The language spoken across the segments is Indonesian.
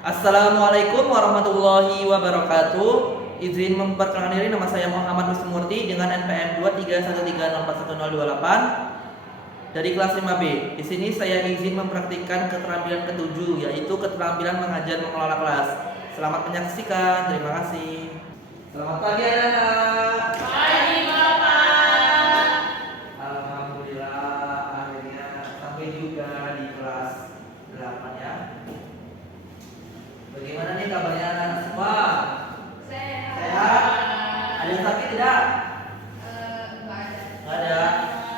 Assalamualaikum warahmatullahi wabarakatuh. Izin memperkenalkan diri, nama saya Muhammad Wisnumurti dengan NPM 231304128 dari kelas 5B. Di sini saya izin mempraktikkan keterampilan ketujuh, yaitu keterampilan mengajar mengelola kelas. Selamat menyaksikan. Terima kasih. Selamat pagi anak-anak. Pagi Bapak. Alhamdulillah akhirnya sampai juga di kelas 8 ya. Bagaimana nih kabarnya anak semua? Sehat? Ada yang sakit tidak? Nggak ada.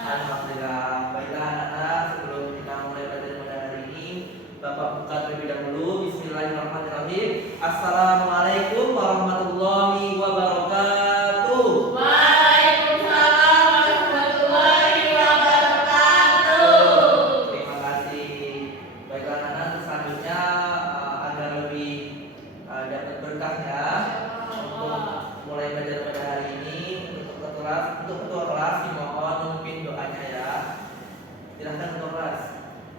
Alhamdulillah. Baiklah anak-anak, sebelum kita mulai belajar pada hari ini, Bapak buka terlebih dahulu. Bismillahirrahmanirrahim. Assalamualaikum warahmatullahi wabarakatuh. Waalaikumsalam warahmatullahi wabarakatuh. Terima kasih. Baiklah anak-anak, selanjutnya agar lebih dapat berkahnya untuk mulai belajar pada hari ini, untuk ketua kelas dimohon memimpin doanya ya. Silakan ketua kelas.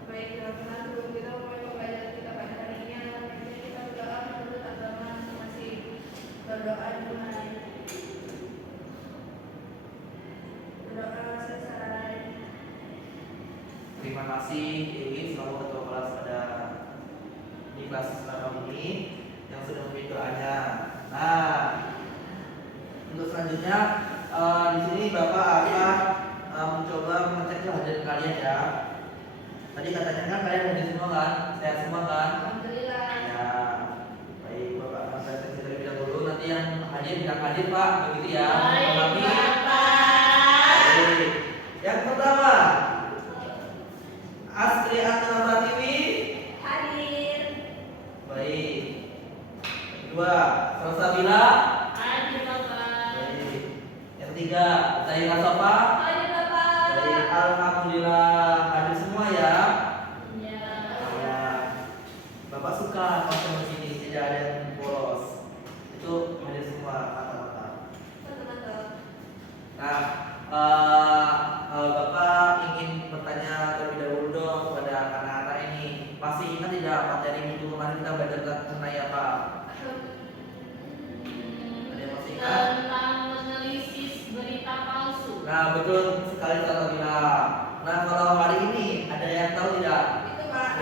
Baik, teman-teman, sebelum kita mulai pembelajaran kita pada hari ini, alhamdulillah kita berdoa menurut agama masing-masing. Berdoa dimulai. Berdoa secara Terima kasih Dewi selaku ketua kelas pada di kelas 8 ini yang sudah memimpin doanya. Nah, untuk selanjutnya di sini Bapak akan mencoba mengecek kehadiran kalian ya. Tadi katanya kan kalian hadir semua kan? Sehat semua kan? alhamdulillah. Ya, baik Bapak akan saya cek terlebih dahulu. Nanti yang hadir bilang hadir Pak, begitu ya. Baik Memahami? Bapak. Baik. Yang pertama, Astri Antara Pratiwi. Hadir. Baik. Kedua, Salsabila. Hadir Bapak. Baik. Yang ketiga, Zaira Sofa. Hadir Bapak. Baik, alhamdulillah hadir semua ya. Ya. Ya. Bapak suka konten begini, tidak ada yang bolos. Itu hadir semua kata-kata. Teman-teman. Nah, Bapak ingin bertanya terlebih dahulu dong kepada anak-anak ini. Masih ingat tidak materi minggu kemarin kita belajar mengenai apa? Ada yang masih ingat? Tentang menelisik berita palsu. Nah, betul sekali kata Bila. Nah, kalau hari ini ada yang tahu tidak? Itu Pak.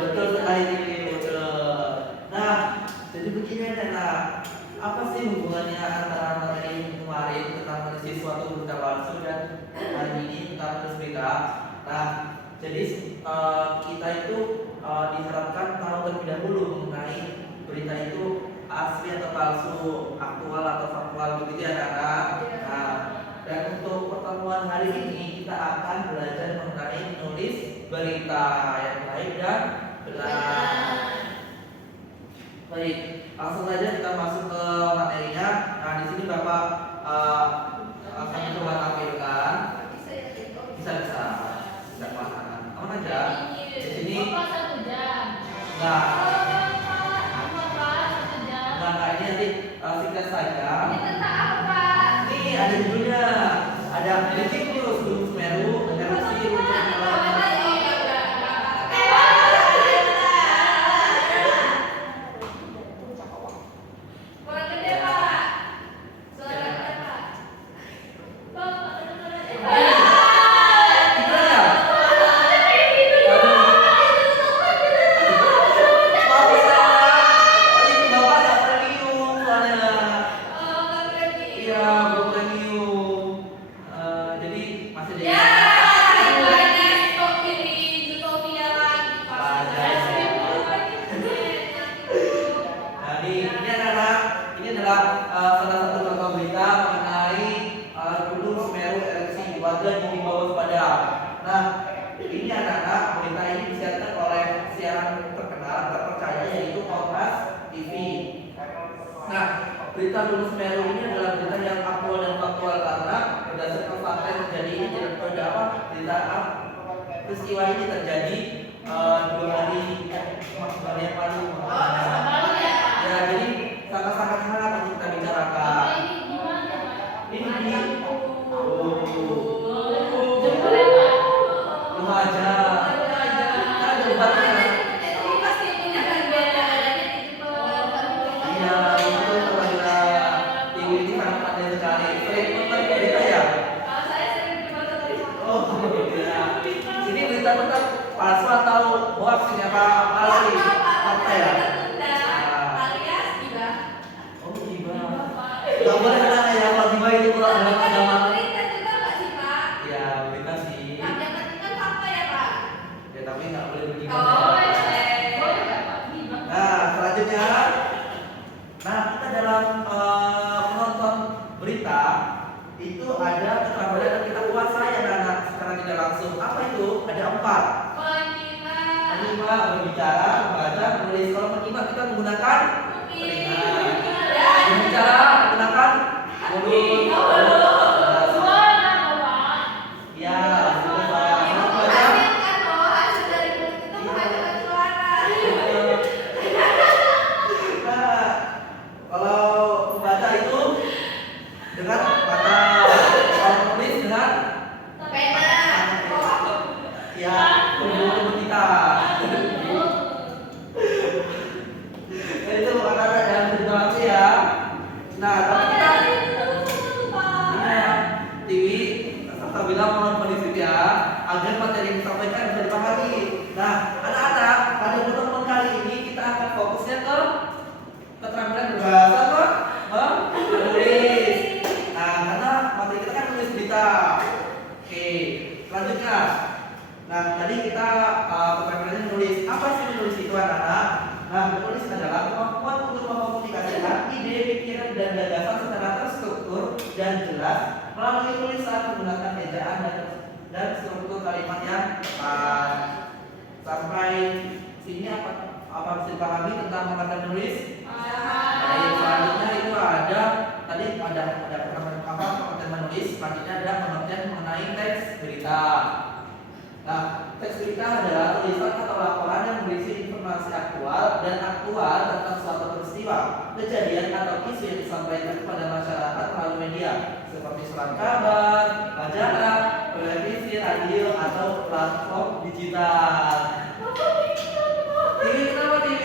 Betul sekali ini, betul. Nah, jadi begini adalah apa sih hubungannya antara materi minggu kemarin tentang menelisik suatu berita palsu dan hari ini tentang menulis berita? Nah, jadi kita itu diharapkan tahu terlebih dahulu mengenai berita itu asli atau palsu, aktual atau faktual, begitu ya anak-anak. Nah, dan untuk pertemuan hari ini kita akan belajar mengenai menulis berita yang baik dan benar. Baik, langsung saja kita masuk ke materinya. Nah, di sini Bapak akan coba tampilkan. Bisa ya, Dek? Bisa aman aja. Di sini Bapak 1 jam. enggak, Bapak 1 jam. enggak ini nanti singkat saja. Ini tentang apa? Ini ada judulnya, ada Breaking News Gunung Semeru, erupsi Puncak Himalaya. Kurang gede, Pak. Suara gede, Pak. Bapak Gimana ya? Aduh. Maaf ya, ini Bapak ada premium soalnya. Oh, nggak berani. Iya, belum premium. Jadi masih ada. Ya, gimana stok ini Zootopia lagi, Pak. Ada. Ini adalah salah satu contoh berita mengenai Gunung Semeru erupsi, warga diimbau waspada. Nah, ini anak-anak berita ini disiarkan oleh siaran terkenal terpercaya yaitu Kompas TV. Nah, berita Gunung Semeru ini adalah berita yang aktual dan faktual karena berdasarkan fakta yang terjadi ini tidak ada apa berita peristiwa ini terjadi 2 hari yang lalu. Baru ya. Ya, jadi sangat-sangat hangat untuk kita bicarakan. Bapak ini gimana Pak? Ini di Jempolnya Pak. rumah aja. Ada Jadi pasti punya kan ada 4. Menyimak. Menyimak, berbicara, membaca, menulis. Kalau menyimak kita menggunakan telinga. Berbicara menggunakan mulut. Suara Bapak. Ya, membaca. Hasil kan loh, hasil dari mulut kita menghasilkan suara. Nah, kalau membaca itu dengan mata, kalau menulis dengan Pena. ya tubuh kita. Nah, itu anak-anak yang berinteraksi ya. Nah, tapi kita TV serta bilang mohon prinsip ya agar materi yang disampaikan bisa dipahami. Nah, anak-anak pada pertemuan kali ini kita akan fokusnya ke keterampilan berbahasa menulis. Nah, karena materi kita kan menulis berita. Oke, selanjutnya. Nah, tadi kita keterampilannya menulis. Apa sih menulis itu anak-anak? Nah, menulis adalah kemampuan untuk mengkomunikasikan ide, pikiran, dan gagasan secara terstruktur dan jelas melalui tulisan menggunakan ejaan dan struktur kalimat yang tepat. Sampai sini apa bisa dipahami tentang mengenai menulis? Baik, selanjutnya itu ada tadi ada pengertian menulis, selanjutnya ada pengertian mengenai teks berita. Nah, teks berita adalah tulisan atau laporan yang berisi informasi aktual tentang suatu peristiwa, kejadian atau isu yang disampaikan kepada masyarakat melalui media seperti surat kabar, majalah, televisi, radio, atau platform digital. TV, kenapa TV?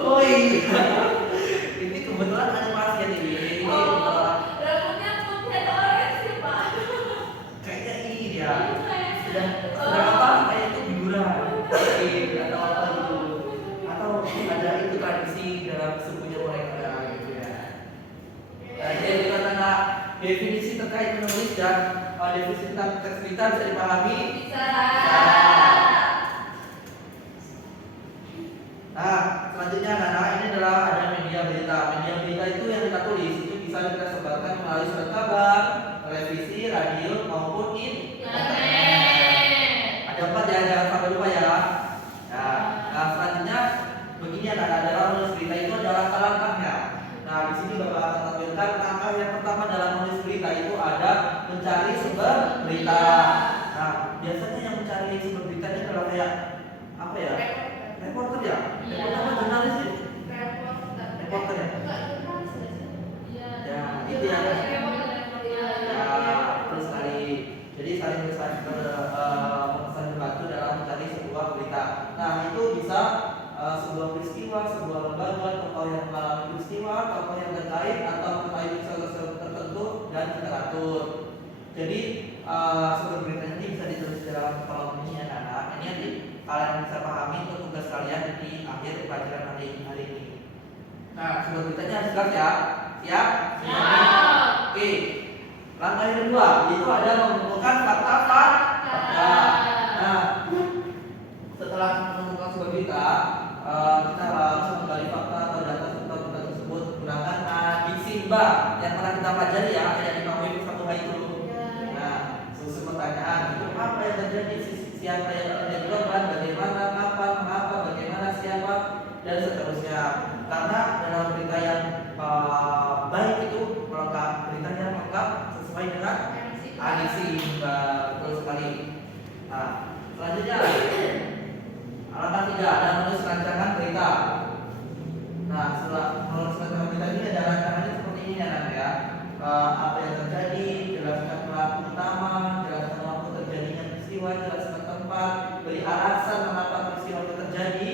Oh iya. Ini kebetulan animasi ya TV. Ini kayaknya ini dia. Sedang apa? Kayak itu hiburan. Atau apa gitu. Atau ada itu tradisi dalam sukunya mereka gitu ya. Nah, jadi kita tanya definisi terkait menulis dan definisi tentang teks berita bisa dipahami? Nah, selanjutnya Nana, ini adalah ada media berita. Media berita itu yang kita tulis itu bisa kita sebarkan melalui surat kabar, televisi, radio maupun internet. Ada 4 ya, jangan sampai lupa ya. Nah, selanjutnya begini Nana, dalam menulis berita itu ada langkah-langkahnya. Nah, di sini Bapak akan tampilkan langkah yang pertama dalam menulis berita itu ada mencari sumber berita. Nah, biasanya yang mencari sumber berita ini adalah kayak apa ya? Reporter ya? Reporter apa jurnalis sih? Reporter ya? Ya, itu ya. Ya, terus sekali. Jadi saling membantu dalam mencari sebuah berita. Nah, itu bisa sebuah peristiwa, sebuah lembaga, tokoh yang mengalami peristiwa, tokoh yang terkait atau terkait isu tertentu dan literatur. Jadi sumber beritanya ini bisa ditulis dalam kolom ini ya anak. Ini nanti kalian bisa pahami untuk tugas kalian di akhir pelajaran hari ini. Nah, sumber beritanya harus jelas ya. Siap? Oke. Langkah yang kedua itu ada mengumpulkan fakta. Nah, setelah menemukan sumber berita, kita harus menggali fakta atau data tentang berita tersebut menggunakan diksi Mbak yang pernah kita pelajari ya, kayak di PowerPoint 1H itu. Nah, susun pertanyaan itu apa yang terjadi, siapa yang terjadi korban, bagaimana, kapan, mengapa, bagaimana, siapa, dan seterusnya. Karena dalam berita yang baik itu melengkap, berita yang lengkap sesuai dengan diksi Mbak, betul sekali. Nah, selanjutnya langkah 3 ada menulis rancangan berita. Nah, setelah menulis rancangan berita ini ada rancangannya seperti ini ya. Apa yang terjadi, jelaskan pelaku utama, jelaskan waktu terjadinya peristiwa, jelaskan tempat, beri alasan mengapa peristiwa itu terjadi,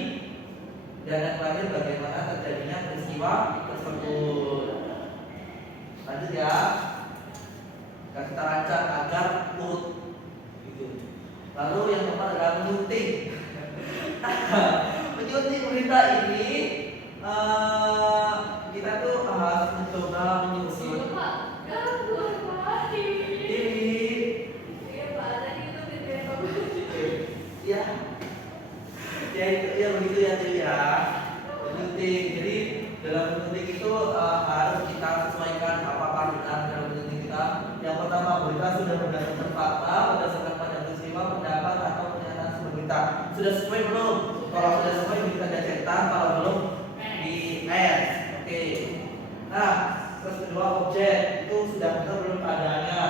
dan yang terakhir bagaimana terjadinya peristiwa tersebut. Lanjut ya. Kita rancang agar urut gitu. Lalu yang keempat adalah menyunting. Menyunting berita ini kita tuh harus mencoba menyusun ya begitu ya Cil ya. Menyunting. Jadi dalam menyunting itu harus kita sesuaikan apa panggilan dalam menyunting kita. Yang pertama berita sudah berdasarkan fakta, berdasarkan pada menerima pendapat atau pernyataan sumber berita. Sudah sesuai belum? Kalau sudah sesuai di tanda cetak, kalau belum di S. Oke. Nah, terus kedua objek itu sudah benar belum keadaannya.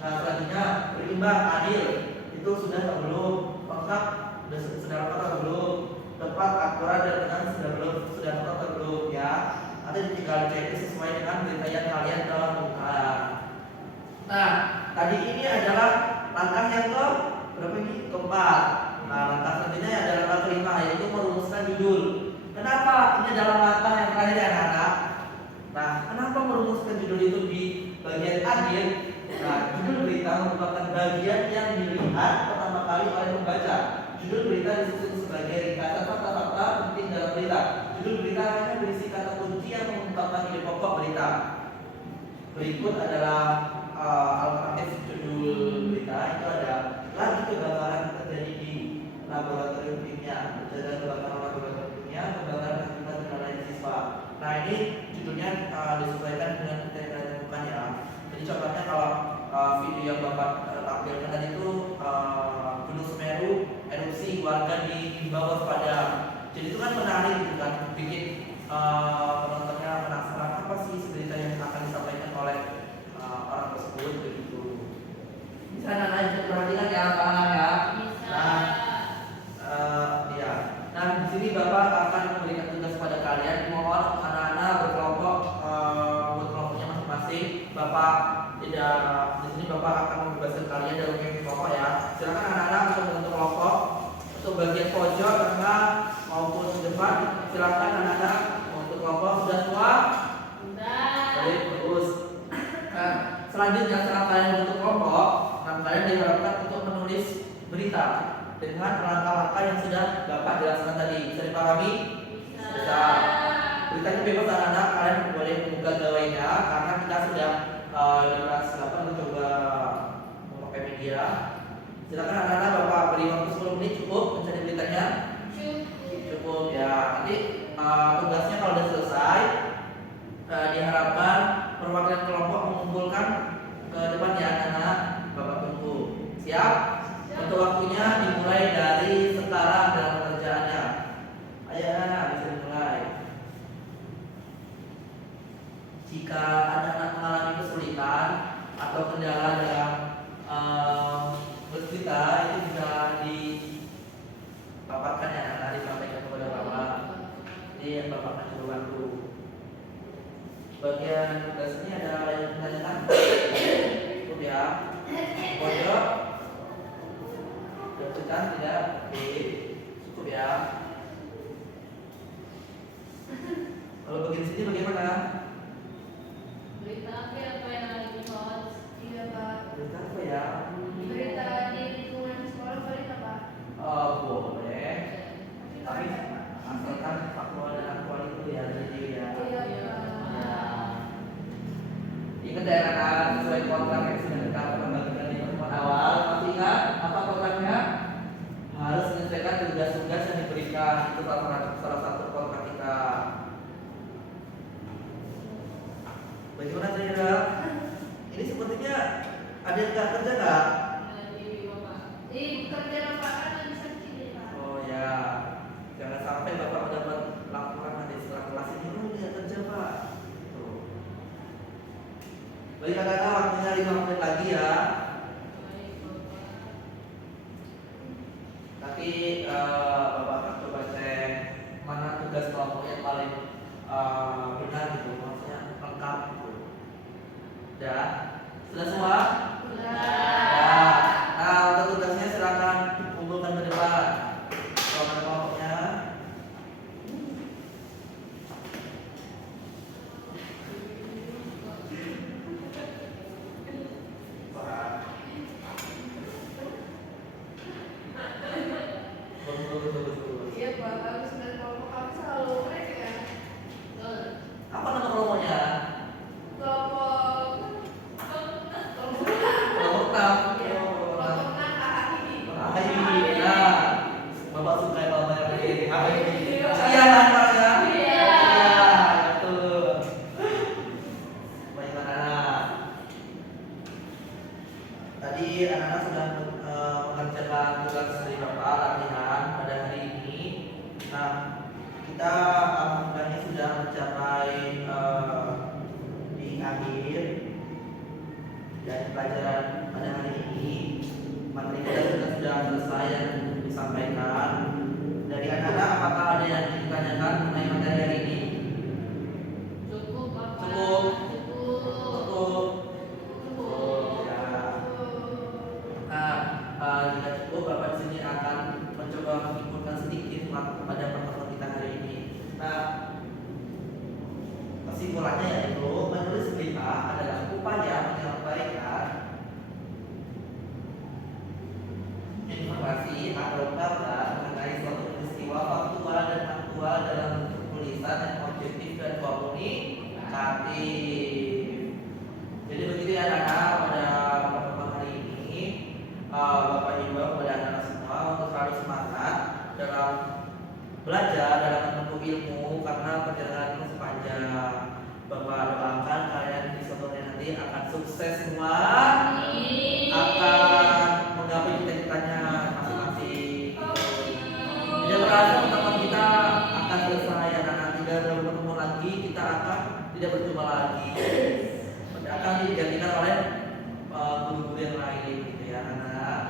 Nah, selanjutnya berimbang, adil itu sudah atau belum? Lengkap sudah lengkap atau belum? Tepat, akurat dan benar sudah belum? Sudah lengkap atau belum ya? Nanti tinggal cek sesuai dengan berita yang kalian temukan. Nah, tadi ini adalah langkah yang ke berapa ini? Keempat. Nah, langkah selanjutnya adalah langkah kelima, yaitu merumuskan judul. Kenapa ini adalah langkah yang terakhir ya anak-anak? Nah, kenapa merumuskan judul itu di bagian akhir? Nah, judul berita merupakan bagian yang dilihat pertama kali oleh pembaca. Judul berita disusun sebagai ringkasan fakta-fakta penting dalam berita. Judul berita hanya berisi kata kunci yang mengungkapkan ide pokok berita. Berikut adalah alternatif judul berita. Itu ada lagi kebakaran terjadi di laboratorium kimia, kejadian kebakaran laboratorium kimia, kebakaran akibat kendaraan siswa. Nah, ini judulnya disesuaikan dengan tema yang bukan ya. Jadi contohnya kalau video yang bapak tampilkan tadi itu Gunung Semeru erupsi, warga dihimbau waspada. Jadi itu kan menarik gitu kan, bikin penontonnya penasaran apa sih berita yang akan disampaikan oleh orang tersebut begitu. Bisa anak-anak perhatikan ya anak-anak ya. Nah, ya. Nah, di sini bapak akan memberikan tugas pada kalian. Mohon anak-anak berkelompok buat kelompoknya masing-masing. Bapak tidak di sini bapak akan membebaskan kalian dalam kelompok ya. Silakan anak-anak untuk membentuk kelompok. Untuk bagian pojok, tengah maupun depan, silakan anak-anak untuk kelompok. Sudah semua? Sudah. Baik, bagus. Nah, selanjutnya setelah kalian membentuk kelompok, kalian diharapkan untuk menulis berita dengan langkah-langkah yang sudah bapak jelaskan tadi. Bisa dipahami? Bisa. Beritanya bebas anak-anak, kalian boleh membuka gawainya karena kita sudah di kelas 8 mencoba memakai media. Silakan anak-anak, bapak beri waktu 10 menit cukup mencari beritanya. Cukup ya. Nanti tugasnya kalau sudah selesai diharapkan perwakilan kelompok mengumpulkan ke depan ya anak-anak. Bapak tunggu. Siap? Untuk waktunya dimulai dari sekarang dalam pengerjaannya. Ayo anak-anak bisa dimulai. Jika anak-anak mengalami kesulitan atau kendala dalam bercerita, itu bisa dipaparkan ya anak-anak, disampaikan kepada bapak. Jadi bapak akan coba bantu. Bagian tugas ini ada yang menanyakan. Cukup ya. Pojok. Bercerita tidak? Oke. Cukup ya. Kalau bagian sini bagaimana? Berita apa yang ada di bawah? Iya Pak. Berita apa ya? Berita di lingkungan sekolah berita Pak. Boleh. Tapi asalkan faktual dan aktual itu ya jadi ya. Iya Pak. Ingat ya anak-anak, sesuai kontrak yang sudah kita bagikan di pertemuan awal. Masih ingat apa kontraknya? Harus menyelesaikan tugas-tugas yang diberikan. Itu salah satu kontrak kita. Bagaimana saudara? Ini sepertinya ada yang nggak kerja nggak? Kerja lapangan yang bisa sini Pak. Oh ya, jangan sampai bapak mendapat laporan nanti setelah kelas ini, oh dia kerja pak. Tuh. Baik anak-anak, waktunya 5 menit lagi ya. Tapi bapak akan coba cek mana tugas kelompok yang paling benar gitu, maksudnya lengkap gitu. Udah? Sudah semua? Sudah. Nah, untuk tugasnya silakan kumpulkan ke depan. Kelompoknya. Bagus. Iya Pak, bagus dan kelompok kami selalu mereka ya. Apa nama kelompoknya? Kelompok Kelompok enam. kelompok KHI. Nah, bapak suka ya kalau banyak begini. Iya kan ya? Iya. Betul. Baik anak-anak. Tadi anak-anak sudah mengerjakan Nah, kita alhamdulillah sudah mencapai di akhir dari pelajaran pada hari ini. Materi kita sudah selesai yang disampaikan. Dari anak-anak, apakah ada yang ingin ditanyakan mengenai materi hari ini? Cukup apa? Cukup. Cukup. Cukup. Ya. Nah, jika cukup, Bapak di sini akan mencoba menyimpulkan sedikit pada pertemuan kita hari ini. Nah, kesimpulannya yaitu menulis berita adalah upaya menyampaikan informasi atau kabar mengenai suatu peristiwa faktual dan aktual dalam bentuk tulisan yang objektif dan komunikatif. Jadi begitu ya anak-anak, pada pertemuan hari ini Bapak himbau kepada anak-anak semua untuk selalu semangat dalam belajar, dalam menempuh ilmu, karena perjalanan itu sepanjang. Bapak doakan kalian di suatu nanti akan sukses semua, akan menggapai cita-citanya masing-masing. Tidak berasa pertemuan kita akan selesai anak-anak, tidak ada bertemu lagi, kita akan tidak berjumpa lagi, akan digantikan oleh guru-guru yang lain gitu ya anak.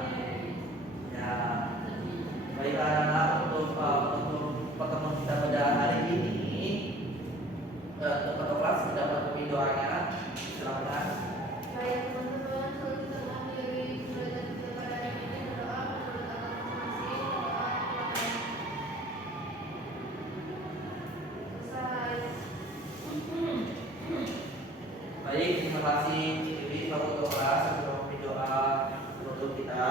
Ya, baik anak, untuk pertemuan kita pada hari ini, untuk kelas sudah memenuhi doanya. Silakan. Baik teman-teman, kalau kita mengakhiri pelajaran kita pada hari ini, berdoa menurut agama masing-masing, selesai. Baik, terima kasih Dewi Bapak untuk kelas sudah memberi doa untuk kita.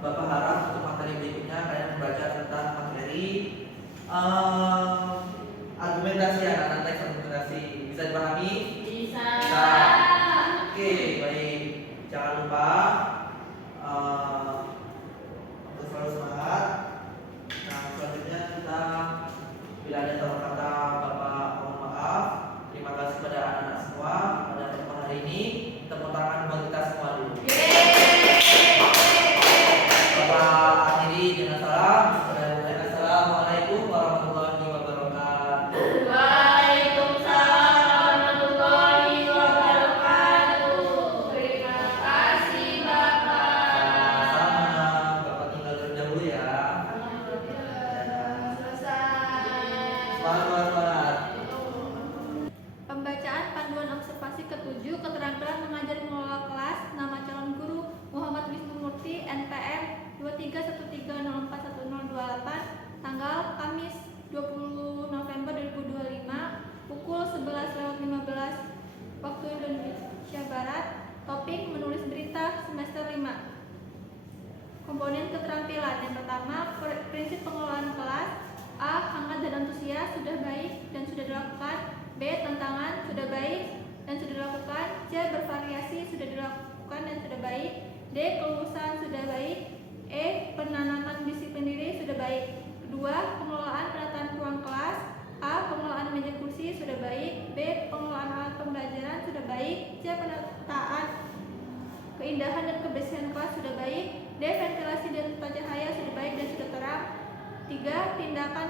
Bapak harap untuk materi berikutnya kalian membaca tentang materi argumentasi, anak-anak teks argumentasi. Bisa dipahami? Bisa. Oke, baik. Jangan lupa untuk selalu semangat. Nah, selanjutnya kita bila ada salah kata Bapak mohon maaf. Terima kasih pada anak-anak semua pada pertemuan hari ini. Tepuk tangan buat kita semua dulu. Bapak akhiri dengan salam. Assalamualaikum warahmatullahi wabarakatuh. Waalaikumsalam warahmatullahi wabarakatuh. Terima kasih Bapak. Sama-sama. Bapak tinggal terlebih dahulu ya. Alhamdulillah, selesai. Semangat. Pembacaan panduan observasi ke-7 keterampilan mengajar mengelola kelas. Nama calon guru Muhammad Wisnu Murti, NPM 2313041028, tanggal Kamis 20 November 2025, pukul 11.15 waktu Indonesia Barat. Topik menulis berita semester 5. Komponen keterampilan yang pertama, prinsip pengelolaan kelas. A. Hangat dan antusias sudah baik dan sudah dilakukan. B. Tantangan sudah baik dan sudah dilakukan. C. Bervariasi sudah dilakukan dan sudah baik. D. Kelulusan sudah baik. E. Penanaman disiplin diri sudah baik. Kedua, pengelolaan penataan ruang kelas. A. Pengelolaan meja kursi sudah baik. B. Pengelolaan alat pembelajaran sudah baik. C. Penataan keindahan dan kebersihan kelas sudah baik. D. Ventilasi dan tata cahaya sudah baik dan sudah terang. 3. Tindakan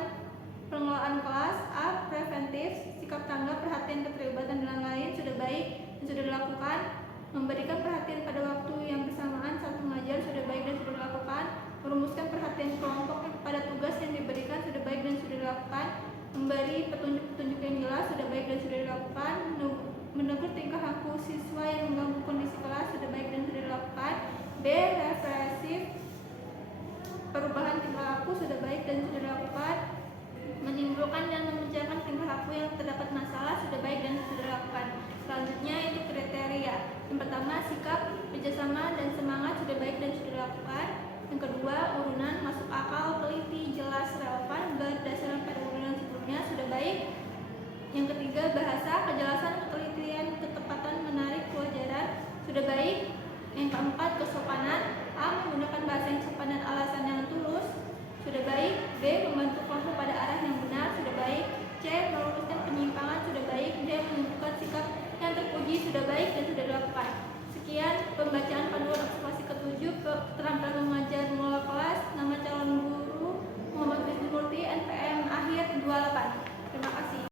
pengelolaan kelas. A. Preventif, sikap tanggap, perhatian, keterlibatan dan lain-lain sudah baik dan sudah dilakukan. Memberikan perhatian pada waktu yang bersamaan saat mengajar sudah baik dan sudah dilakukan. Merumuskan perhatian kelompok pada tugas yang diberikan sudah baik dan sudah dilakukan. Memberi petunjuk-petunjuk yang jelas sudah baik dan sudah dilakukan. Menegur tingkah laku siswa yang mengganggu kondisi kelas sudah baik dan sudah dilakukan. B. Represif, perubahan tingkah laku sudah baik dan sudah dilakukan. Menimbulkan dan memunculkan tingkah laku yang terdapat masalah sudah baik dan sudah dilakukan. Selanjutnya itu kriteria. Yang pertama, sikap, kerjasama, dan semangat sudah baik dan sudah dilakukan. Yang kedua, urunan, masuk akal, teliti, jelas, relevan, berdasarkan pada urunan sebelumnya sudah baik. Yang ketiga, bahasa, kejelasan, ketelitian, ketepatan, menarik, kewajaran sudah baik. Yang keempat, kesopanan. A. Menggunakan bahasa yang sopan dan alasan yang tulus sudah baik. B. Membantu kelompok pada arah yang benar sudah baik. C. Meluruskan penyimpangan sudah baik. D. Menunjukkan sikap